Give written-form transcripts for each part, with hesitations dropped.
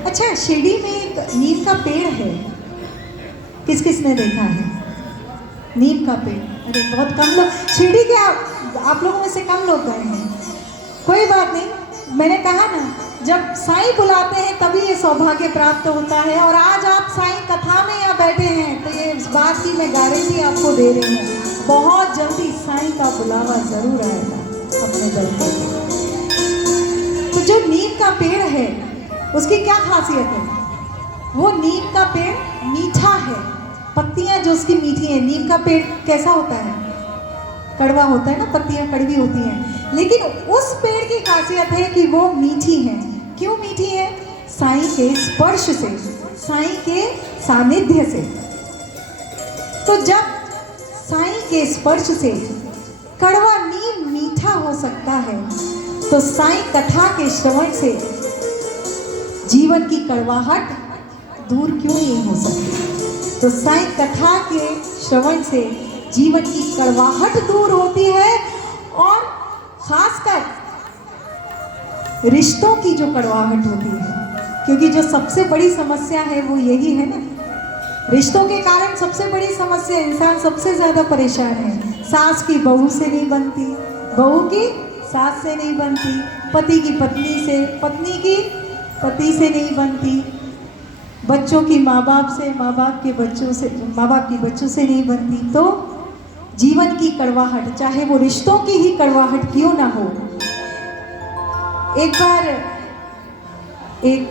अच्छा, शिरडी में एक नीम का पेड़ है, किस किस ने देखा है नीम का पेड़? अरे बहुत कम लोग शिरडी के, आप लोगों में से कम लोग गए हैं। कोई बात नहीं, मैंने कहा ना, जब साईं बुलाते हैं तभी ये सौभाग्य प्राप्त होता है। और आज आप साईं कथा में यहाँ बैठे हैं तो ये इस बात की मैं गारंटी आपको दे रही हूँ, बहुत जल्दी साईं का बुलावा जरूर आएगा अपने दर पर। तो जो नीम का पेड़ है उसकी क्या खासियत है? वो नीम का पेड़ मीठा है, पत्तियां जो उसकी मीठी हैं। नीम का पेड़ कैसा होता है? कड़वा होता है ना, पत्तियां कड़वी होती हैं। लेकिन उस पेड़ की खासियत है कि वो मीठी है। क्यों मीठी है? साईं के स्पर्श से, साईं के सानिध्य से। तो जब साईं के स्पर्श से कड़वा नीम मीठा हो सकता है तो साईं कथा के श्रवण से जीवन की कड़वाहट दूर क्यों नहीं हो सकती? तो साईं कथा के श्रवण से जीवन की कड़वाहट दूर होती है। और खासकर रिश्तों की जो कड़वाहट होती है, क्योंकि जो सबसे बड़ी समस्या है वो यही है ना, रिश्तों के कारण सबसे बड़ी समस्या, इंसान सबसे ज्यादा परेशान है। सास की बहू से नहीं बनती, बहू की सास से नहीं बनती, पति की पत्नी से, पत्नी की पति से नहीं बनती, बच्चों की माँ बाप से, माँ बाप के बच्चों से, माँ बाप की बच्चों से नहीं बनती। तो जीवन की कड़वाहट, चाहे वो रिश्तों की ही कड़वाहट क्यों ना हो। एक बार एक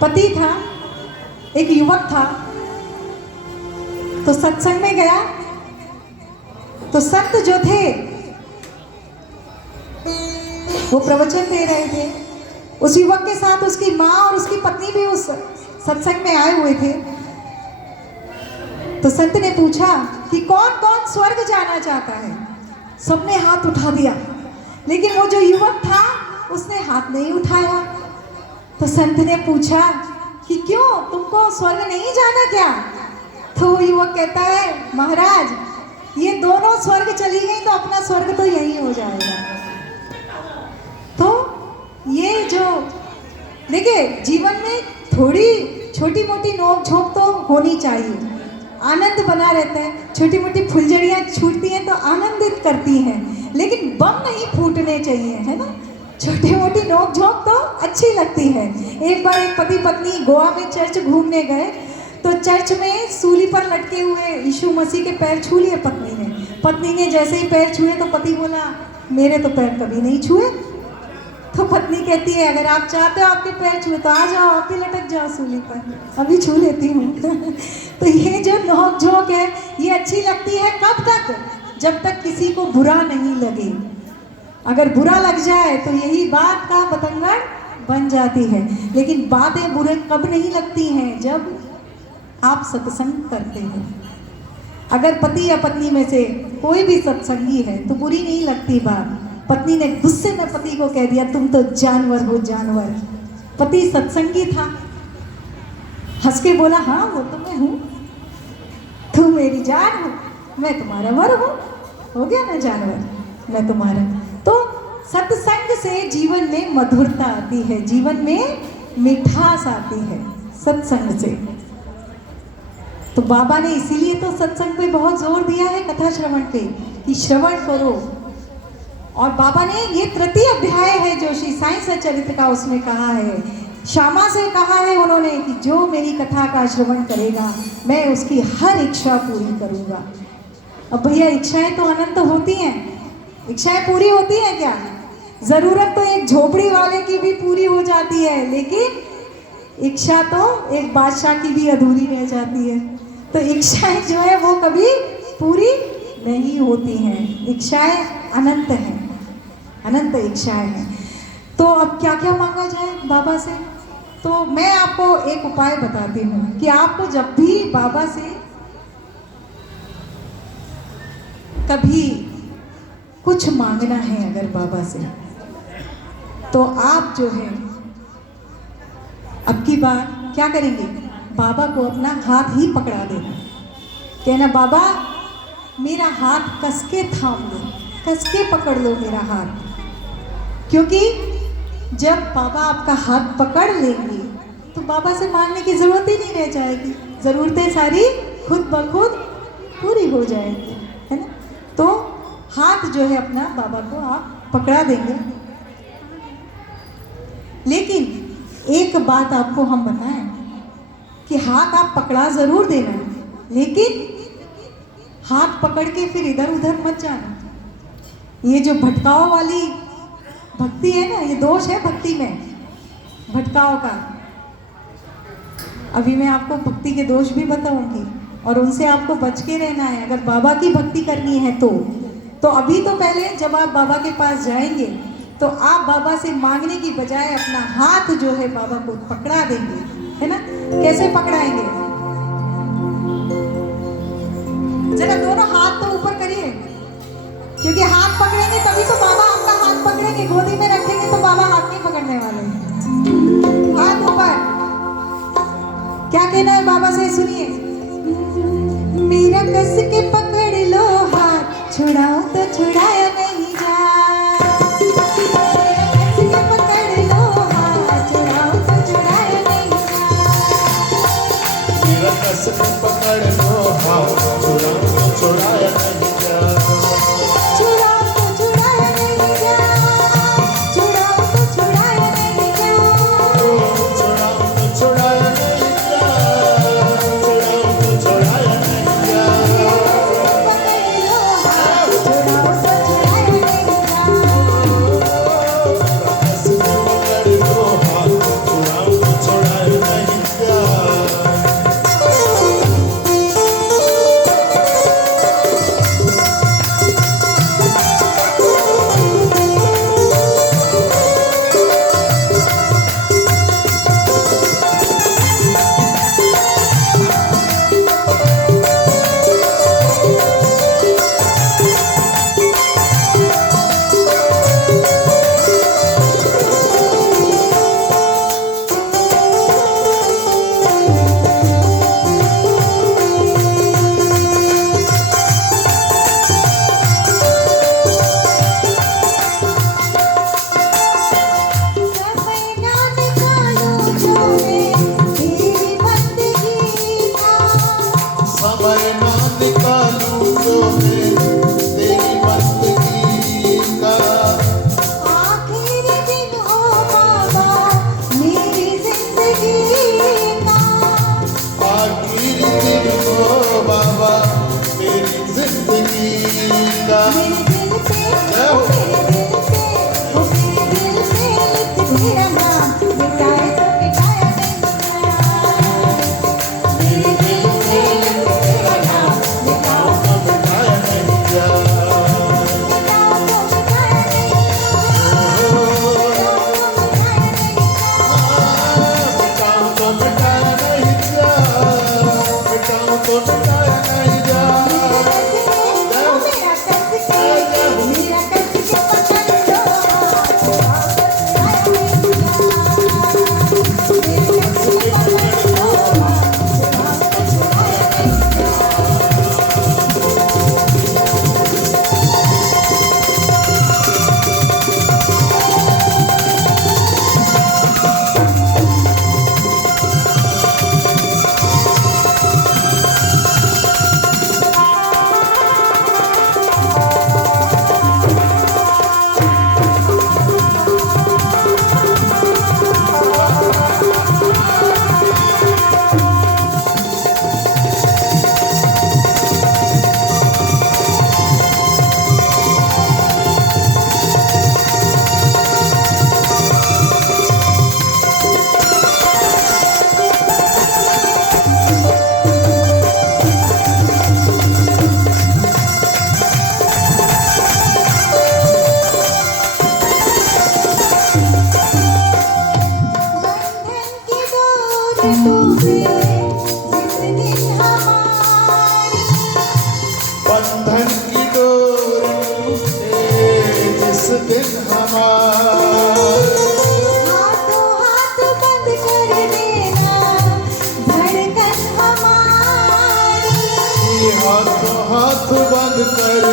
पति था, एक युवक था, तो सत्संग में गया तो संत जो थे वो प्रवचन दे रहे थे। उस युवक के साथ उसकी माँ और उसकी पत्नी भी उस सत्संग में आए हुए थे। तो संत ने पूछा कि कौन कौन स्वर्ग जाना चाहता है? सबने हाथ उठा दिया, लेकिन वो जो युवक था उसने हाथ नहीं उठाया। तो संत ने पूछा कि क्यों, तुमको स्वर्ग नहीं जाना क्या? तो वो युवक कहता है, महाराज ये दोनों स्वर्ग चली गई तो अपना स्वर्ग तो यही हो जाएगा। तो ये जो देखिए, जीवन में थोड़ी छोटी मोटी नोक झोंक तो होनी चाहिए, आनंद बना रहता है। छोटी मोटी फुलझड़ियाँ छूटती हैं तो आनंदित करती हैं, लेकिन बम नहीं फूटने चाहिए, है ना। छोटी मोटी नोक झोंक तो अच्छी लगती है। एक बार एक पति पत्नी गोवा में चर्च घूमने गए तो चर्च में सूली पर लटके हुए यीशु मसीह के पैर छू लिए पत्नी ने। पत्नी ने जैसे ही पैर छुए तो पति बोला, मेरे तो पैर कभी नहीं छुए। तो पत्नी कहती है, अगर आप चाहते हो आपके पैर छुए तो आ जाओ, आप ही लटक जाओ सूली पर, अभी छू लेती हूँ। तो ये जो नोक झोंक है ये अच्छी लगती है कब तक? जब तक किसी को बुरा नहीं लगे। अगर बुरा लग जाए तो यही बात का बतंगड़ बन जाती है। लेकिन बातें बुरे कब नहीं लगती हैं? जब आप सत्संग करते हैं। अगर पति या पत्नी में से कोई भी सत्संगी है तो बुरी नहीं लगती बात। पत्नी ने गुस्से में पति को कह दिया, तुम तो जानवर हो, जानवर। पति सत्संगी था, हंस के बोला, हाँ वो तो मैं हूँ, तुम मेरी जान हो, मैं तुम्हारा वर हूँ, हो गया ना जानवर, मैं तुम्हारा। तो सत्संग से जीवन में मधुरता आती है, जीवन में मिठास आती है सत्संग से। तो बाबा ने इसीलिए तो सत्संग पे बहुत जोर दिया है, कथा श्रवण पे, कि श्रवण करो। और बाबा ने ये तृतीय अध्याय है जो श्री साईं सच्चरित्र का, उसमें कहा है, श्यामा से कहा है उन्होंने कि जो मेरी कथा का श्रवण करेगा मैं उसकी हर इच्छा पूरी करूँगा। अब भैया इच्छाएं तो अनंत होती हैं, इच्छाएं पूरी होती हैं क्या? ज़रूरत तो एक झोपड़ी वाले की भी पूरी हो जाती है, लेकिन इच्छा तो एक बादशाह की भी अधूरी रह जाती है। तो इच्छाएं जो है वो कभी पूरी नहीं होती हैं, इच्छाएं अनंत हैं, अनंत इच्छाएं हैं। तो अब क्या क्या मांगा जाए बाबा से? तो मैं आपको एक उपाय बताती हूँ कि आपको जब भी बाबा से कभी कुछ मांगना है अगर बाबा से, तो आप जो है अब की बार क्या करेंगे, बाबा को अपना हाथ ही पकड़ा देना, कहना बाबा मेरा हाथ कस के थाम लो, कस के पकड़ लो मेरा हाथ। क्योंकि जब बाबा आपका हाथ पकड़ लेंगे तो बाबा से मांगने की ज़रूरत ही नहीं रह जाएगी, ज़रूरतें सारी खुद ब खुद पूरी हो जाएगी, है ना। तो हाथ जो है अपना बाबा को आप पकड़ा देंगे। लेकिन एक बात आपको हम बताएं कि हाथ आप पकड़ा ज़रूर देना, लेकिन हाथ पकड़ के फिर इधर उधर मत जाना। ये जो भटकाव वाली भक्ति है ना, ये दोष है भक्ति में, भटकाव का। अभी मैं आपको भक्ति के दोष भी बताऊंगी और उनसे आपको बच के रहना है अगर बाबा की भक्ति करनी है तो अभी तो पहले जब आप बाबा के पास जाएंगे तो आप बाबा से मांगने की बजाय अपना हाथ जो है बाबा को पकड़ा देंगे, है ना। कैसे पकड़ाएंगे? जरा दोनों हाथ तो ऊपर करिए, क्योंकि हाथ पकड़ेंगे तभी तो बाबा आपका हाथ पकड़ेंगे। गोदी में रखेंगे तो बाबा हाथ नहीं पकड़ने वाले। हाथ ऊपर। क्या कहना है बाबा से, सुनिए। मेरा कस के पकड़ लो हाथ, छुड़ाओ तो छुड़ाया नहीं जा। मेरा कस के पकड़ लो हाथ, छुड़ाओ तो छुड़ाया नहीं जा। मेरा कस के पकड़ लो हाथ, छुड़ाओ तो छुड़ाया नहीं जा। छुड़ाओ तो छुड़ाया नहीं जा, छुड़ाओ तो छुड़ाया नहीं जा। छुड़ाओ तो छुड़ाया नहीं जा, छुड़ाओ तो छुड़ाया नहीं जा। पकड़ लो हाथ, छुड़ाओ तो छुड़ाया नहीं जा। कस के पकड़ लो हाथ, छुड़ाओ तो छुड़ाया नहीं जा। समय ना निकालो जो है तेरी बंदगी का। समय ना निकालूं जो मैं तेरी बंदगी का। आखिरी दिन हो बाबा मेरी जिंदगी का। आखिरी दिन हो बाबा मेरी जिंदगी का। मेरे दिल पे, ओ मेरे दिल पे, ओ मेरे दिल पे लिख तेरा नाम, मिटाए तो मिटाया नहीं जा। मेरे दिल पे लिख तेरा नाम, मिटाओ तो मिटाया नहीं जा। मिटाओ तो मिटाया नहीं जा। मिटाऊं तो मिटाया नहीं जा, मिटाऊं तो मिटाया नहीं जा। मेरा कस के पकड़ लो हाथ, छुड़ाओ तो छुड़ाया नहीं जा। मेरे कस के पकड़ लो हाथ, छुड़ाओ तो छुड़ाया नहीं जा। बंधन की डोर टूटे जिस दिन हमारी। बंधन की डोर टूटे जिस दिन हमारी। हाथों हाथ बंद कर देना धड़कन हमारी। हाथों हाथ बंद कर